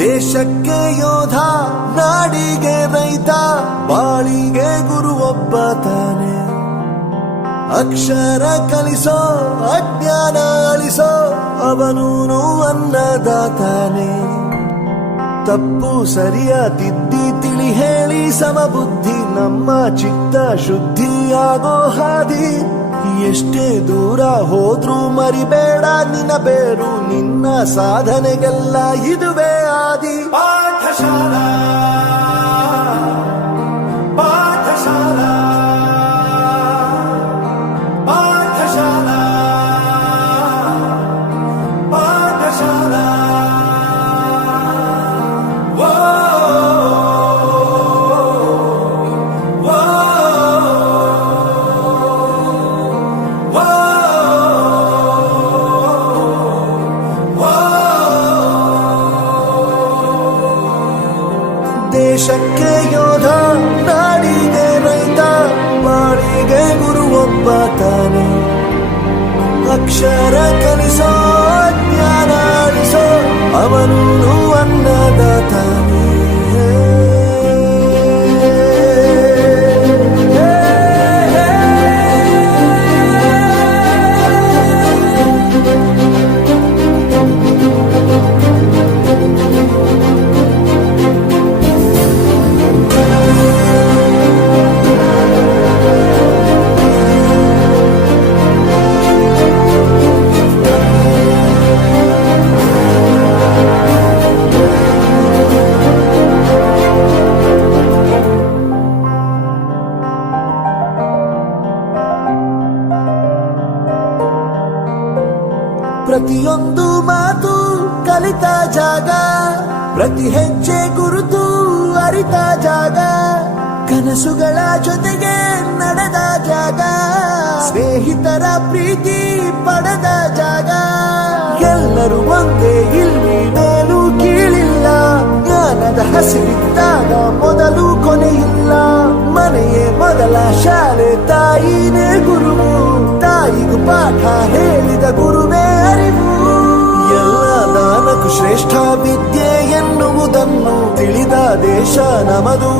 ದೇಶಕ್ಕೆ ಯೋಧ, ನಾಡಿಗೆ ರೈತ, ಬಾಳಿಗೆ ಗುರು ಒಬ್ಬ ತಾನೆ. ಅಕ್ಷರ ಕಲಿಸೋ, ಅಜ್ಞಾನ ಅಳಿಸೋ, ಅವನೂನು ಅನ್ನದಾತಾನೆ. ತಪ್ಪು ಸರಿಯ ತಿದ್ದಿ ತಿಳಿ ಹೇಳಿ ಸಮಬುದ್ಧಿ, ನಮ್ಮ ಚಿತ್ತ ಶುದ್ಧಿಯಾಗೋ ಹಾದಿ. ಎಷ್ಟೇ ದೂರ ಹೋದ್ರೂ ಮರಿಬೇಡ ನಿನ್ನ ಬೇರು, ನಿನ್ನ ಸಾಧನೆಗೆಲ್ಲ ಇದುವೇ ಆದಿ. ಪಾಠಶಾಲಾ ಪಾಠಶಾಲಾ ಪಾಠಶಾಲಾ ಪಾಠಶಾಲಾ. ದೇಶಕ್ಕೆ ಯೋಧ, ನಾಡಿಗೆ ರೈತ, ಬಾಳಿಗೆ ಗುರು ಒಬ್ಬ ತಾನೆ. ಅಕ್ಷರ ಕಲಿಸೋ, ಜ್ಞಾನ ಅಳಿಸೋ, ಅವನೂನು ಅನ್ನದಾತಾನೆ. ಪ್ರತಿಯೊಂದು ಮಾತು ಕಲಿತ ಜಾಗ, ಪ್ರತಿ ಹೆಜ್ಜೆ ಗುರುತು ಅರಿತ ಜಾಗ, ಕನಸುಗಳ ಜೊತೆಗೆ ನಡೆದ ಜಾಗ, ಸ್ನೇಹಿತರ ಪ್ರೀತಿ ಪಡೆದ ಜಾಗ. ಎಲ್ಲರೂ ಒಂದೇ, ಇಲ್ಲಿ ಮೇಲೂ ಕೀಳಿಲ್ಲ, ಜ್ಞಾನದ ಹಸಿರಿದ್ದಾಗ ಮೊದಲು ಕೊನೆಯಿಲ್ಲ. ಮನೆಯೇ ಮೊದಲ ಶಾಲೆ, ತಾಯಿನೇ ಗುರುವು, ತಾಯಿಗೂ ಪಾಠ ಹೇಳಿದ ಗುರುವೇ ಅರಿವು. ಎಲ್ಲ ದಾನಕ್ಕೂ ಶ್ರೇಷ್ಠ ವಿದ್ಯೆ ಎನ್ನುವುದನ್ನು ತಿಳಿದ ದೇಶ ನಮದು.